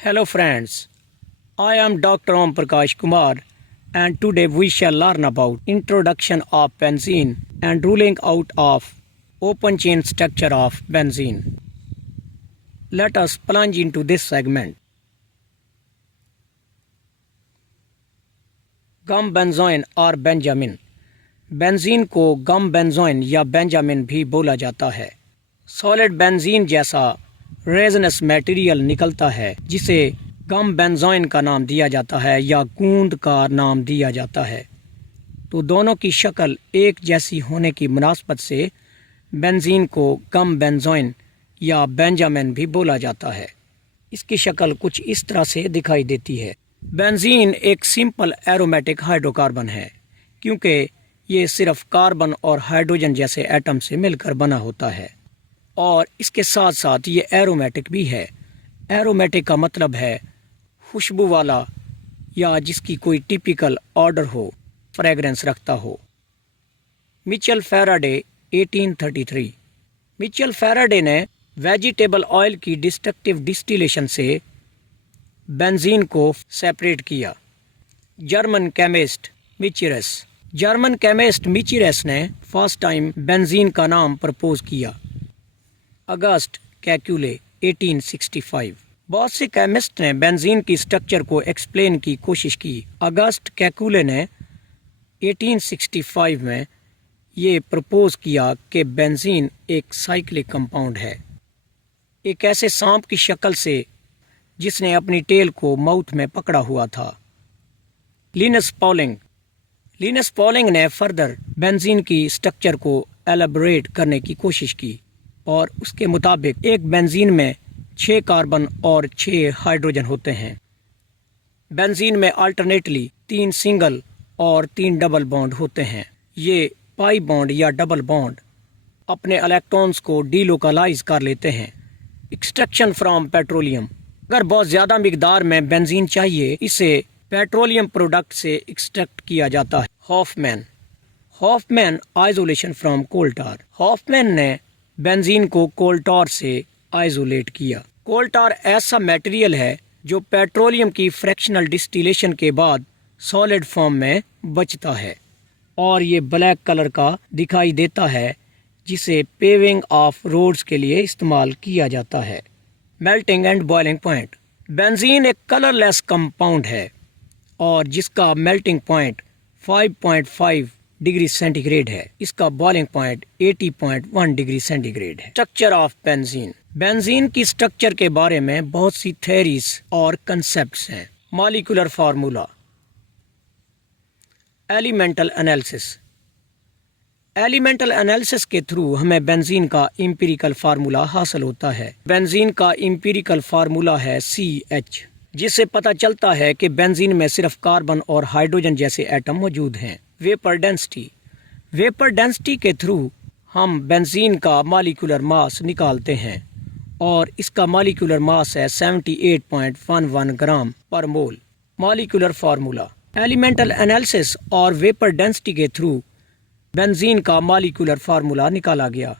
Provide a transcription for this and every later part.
Hello friends, I am Dr. Om Prakash Kumar and today we shall learn about introduction of benzene and ruling out of open chain structure of benzene. Let us plunge into this segment. Gum benzoin और benjamin. Benzene को gum benzoin या Benjamin भी बोला जाता है। Solid benzene जैसा रेजनस material निकलता है जिसे गम बेंजोइन का नाम दिया जाता है या गूंद का नाम दिया जाता है। तो दोनों की शक्ल एक जैसी होने की मुनासबत से बेंजीन को गम बेंजोइन या बेंजामिन भी बोला जाता है। इसकी शक्ल कुछ इस तरह से दिखाई देती है। बेंजीन एक सिंपल एरोमेटिक हाइड्रोकार्बन है क्योंकि ये सिर्फ कार्बन और हाइड्रोजन जैसे एटम से मिलकर बना होता है और इसके साथ साथ ये एरोमेटिक भी है। एरोमेटिक का मतलब है खुशबू वाला या जिसकी कोई टिपिकल ऑर्डर हो, फ्रेगरेंस रखता हो। Mitchell Faraday 1833। मिचेल फैराडे ने वेजिटेबल ऑयल की डिस्ट्रक्टिव डिस्टिलेशन से बेंजीन को सेपरेट किया। जर्मन केमिस्ट मिचिरस ने फर्स्ट टाइम बेंजीन का नाम प्रपोज किया। August Kekulé 1865। बहुत से केमिस्ट ने बेंजीन की स्ट्रक्चर को एक्सप्लेन की कोशिश की। अगस्ट कैकुले ने 1865 में ये प्रपोज किया कि बेंजीन एक साइक्लिक कंपाउंड है, एक ऐसे सांप की शक्ल से जिसने अपनी टेल को माउथ में पकड़ा हुआ था। लिनस पॉलिंग ने फर्दर बेंजीन की स्ट्रक्चर को एलेबोरेट करने की कोशिश की और उसके मुताबिक एक बेंजीन में 6 कार्बन और 6 हाइड्रोजन होते हैं। बेंजीन में अल्टरनेटली 3 सिंगल और 3 डबल बॉन्ड होते हैं। ये पाई बॉन्ड या डबल बॉन्ड अपने इलेक्ट्रॉन्स को डीलोकलाइज कर लेते हैं। Extraction from petroleum. अगर बहुत ज़्यादा मिकदार में बेंजीन चाहिए, इसे पेट्रोलियम प्रोडक्ट से एक्सट्रैक्ट किया जाता है। Hofmann isolation from coal tar. Hofmann ने बेंजीन को कोल टार से आइसोलेट किया। कोल टार ऐसा मटेरियल है जो पेट्रोलियम की फ्रैक्शनल डिस्टिलेशन के बाद सॉलिड फॉर्म में बचता है और ये ब्लैक कलर का दिखाई देता है, जिसे पेविंग ऑफ रोड्स के लिए इस्तेमाल किया जाता है। Melting and boiling point. Benzene एक कलरलेस कंपाउंड है और जिसका मेल्टिंग पॉइंट 5.5 डिग्री सेंटीग्रेड है। इसका बॉइलिंग पॉइंट 80.1 डिग्री सेंटीग्रेड है। Structure of benzene. बेंजीन की स्ट्रक्चर के बारे में बहुत सी थ्योरीज और कंसेप्ट्स हैं। Molecular formula. एलिमेंटल एनालिसिस के थ्रू हमें बेंजीन का एम्पिरिकल फार्मूला हासिल होता है। बेंजीन का एम्पिरिकल फार्मूला है CH, जिससे पता चलता है कि बेंजीन में सिर्फ कार्बन और हाइड्रोजन जैसे एटम मौजूद हैं। वेपर डेंसिटी के थ्रू हम बेंजीन का मॉलिक्यूलर मास निकालते हैं और इसका मॉलिक्यूलर मास है 78.11 gram per mole. Molecular formula. Elemental analysis और वेपर डेंसिटी के थ्रू बेंजीन का मॉलिक्यूलर फार्मूला निकाला गया।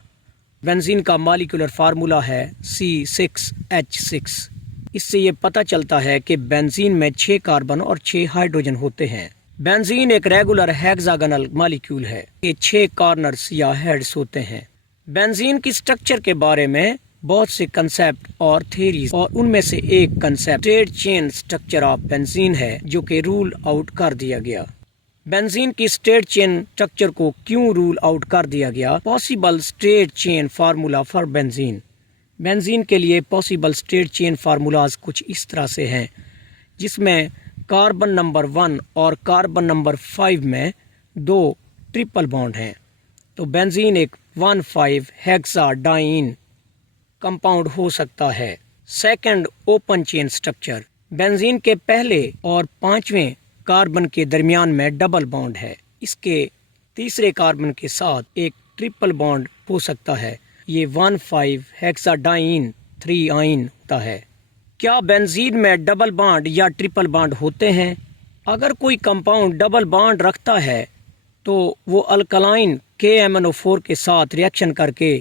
बेंजीन का मॉलिक्यूलर फार्मूला है C6H6। इससे ये पता चलता है कि बेंजीन में 6 कार्बन और 6 हाइड्रोजन होते हैं। बेंजीन एक रेगुलर हेक्सागोनल मॉलिक्यूल है। ये 6 कॉर्नर्स या हेड्स होते हैं। बेंजीन की स्ट्रक्चर के बारे में बहुत से कंसेप्ट और थ्योरीज, और उनमें से एक concept straight chain structure of benzene है, जो कि रूल आउट कर दिया गया। बेंजीन की स्ट्रेट चेन स्ट्रक्चर को क्यों रूल आउट कर दिया गया? Possible straight chain formula for benzene. Benzene के लिए पॉसिबल स्ट्रेट चेन फार्मूलाज कुछ इस तरह से हैं, जिसमें कार्बन नंबर 1 और कार्बन नंबर 5 में 2 ट्रिपल बॉन्ड हैं। तो बेंजीन एक 1,5 हेक्साडाइन कंपाउंड हो सकता है। Second, open chain structure. Benzene के पहले और 5वें कार्बन के दरमियान में डबल बॉन्ड है। इसके तीसरे कार्बन के साथ एक ट्रिपल बॉन्ड हो सकता है। ये 1,5 हेक्साडाइन 3 आइन होता है। क्या बेंजीन में डबल बॉन्ड या ट्रिपल बॉन्ड होते हैं? अगर कोई कंपाउंड डबल बॉन्ड रखता है तो वो अल्कलाइन KMnO4 के साथ रिएक्शन करके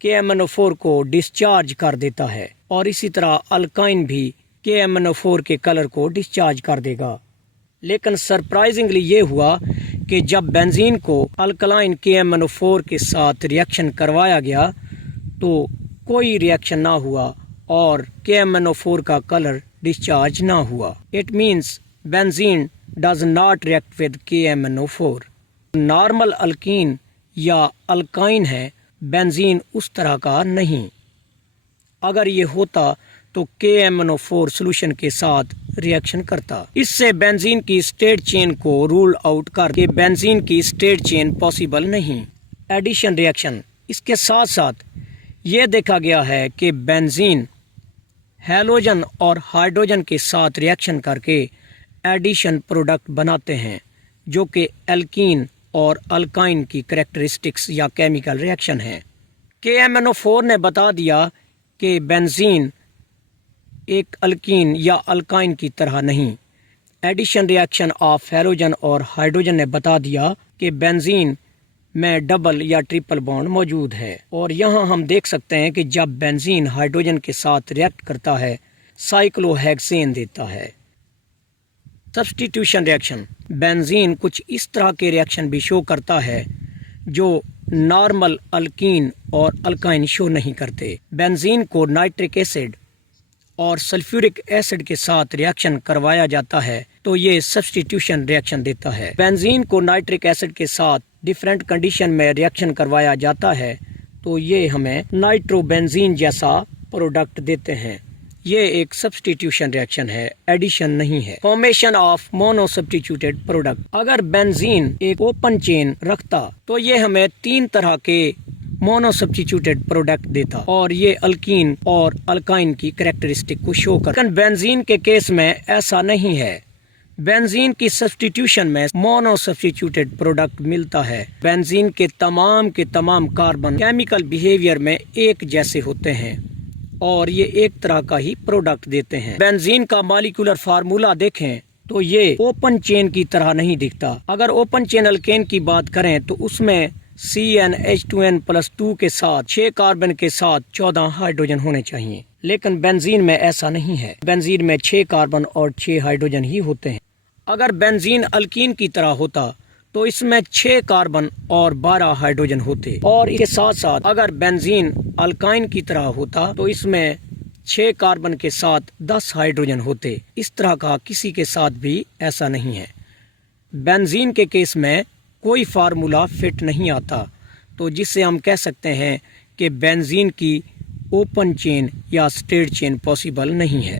KMnO4 को डिस्चार्ज कर देता है और इसी तरह अल्काइन भी KMnO4 کے کلر کو ڈسچارج کر دے گا۔ لیکن سرپرائزنگلی یہ ہوا کہ جب بنزین کو الکلائن KMnO4 کے ساتھ ریئیکشن کروایا گیا تو کوئی ریئیکشن نہ ہوا اور KMnO4 کا کلر ڈسچارج نہ ہوا۔ It means benzene does not react with KMnO4۔ Normal alkene یا الکائن ہے، بنزین اس طرح کا نہیں۔ اگر یہ ہوتا تو KMnO4 سولوشن کے ساتھ ریئیکشن کرتا۔ اس سے بنزین کی اسٹیٹ چین کو رول آؤٹ کر کے بنزین کی اسٹیٹ چین پاسبل نہیں۔ ایڈیشن ریئیکشن، اس کے ساتھ ساتھ یہ دیکھا گیا ہے کہ بنزین ہیلوجن اور ہائیڈروجن کے ساتھ ریئیکشن کر کے ایڈیشن پروڈکٹ بناتے ہیں جو کہ الکین اور الکائن کی کریکٹرسٹکس یا کیمیکل ریئیکشن ہے۔ KMnO4 نے بتا دیا کہ بنزین ایک الکین یا الکائن کی طرح نہیں۔ ایڈیشن ریئیکشن آف ہیلوجن اور ہائیڈروجن نے بتا دیا کہ بنزین میں ڈبل یا ٹرپل بانڈ موجود ہے، اور یہاں ہم دیکھ سکتے ہیں کہ جب بنزین ہائیڈروجن کے ساتھ ریئیکٹ کرتا ہے سائیکلوہیکسین دیتا ہے۔ سبسٹیٹیوشن ریئیکشن، بنزین کچھ اس طرح کے ریئیکشن بھی شو کرتا ہے جو نارمل الکین اور الکائن شو نہیں کرتے۔ بنزین کو نائٹرک ایسڈ اور سلفیورک ایسڈ کے ساتھ ریئیکشن کروایا جاتا ہے تو یہ سبسٹیٹیوشن ریئیکشن دیتا ہے۔ بنزین کو نائٹرک ایسڈ کے ساتھ ڈیفرنٹ کنڈیشن میں ریئیکشن کروایا جاتا ہے تو یہ ہمیں نائٹرو بنزین جیسا پروڈکٹ دیتے ہیں۔ یہ ایک سبسٹیٹیوشن ریئیکشن ہے، ایڈیشن نہیں ہے۔ فارمیشن آف مونو سبسٹیٹیوٹڈ پروڈکٹ، اگر بنزین ایک اوپن چین رکھتا تو یہ ہمیں 3 طرح کے مونو سبسٹیٹیوٹڈ پروڈکٹ دیتا اور یہ الکین اور الکائن کی کریکٹرسٹک کو شو کرتا۔ لیکن بنزین کے کیس میں ایسا نہیں ہے۔ بنزین کی سبسٹیٹیوشن میں مونو سبسٹیٹیوٹڈ پروڈکٹ ملتا ہے۔ بنزین کے تمام کاربن کیمیکل بیہیویئر میں ایک جیسے ہوتے ہیں اور یہ ایک طرح کا ہی پروڈکٹ دیتے ہیں۔ بنزین کا مالیکولر فارمولا دیکھیں تو یہ اوپن چین کی طرح نہیں دکھتا۔ اگر اوپن چین الکین کی بات کریں تو اس میں CnH2n+2 کے ساتھ 6 کاربن کے ساتھ 14 ہائیڈروجن ہونے چاہیے، لیکن بنزین میں ایسا نہیں ہے۔ بنزین میں 6 کاربن اور 6 ہائیڈروجن ہی ہوتے ہیں۔ اگر بنزین الکین کی طرح ہوتا تو اس میں 6 کاربن اور 12 ہائیڈروجن ہوتے، اور اس کے ساتھ ساتھ اگر بنزین الکائن کی طرح ہوتا تو اس میں 6 کاربن کے ساتھ 10 ہائیڈروجن ہوتے۔ اس طرح کا کسی کے ساتھ بھی ایسا نہیں ہے۔ بنزین کے کیس میں کوئی فارمولا فٹ نہیں آتا، تو جس سے ہم کہہ سکتے ہیں کہ بنزین کی اوپن چین یا اسٹیٹ چین پاسبل نہیں ہے۔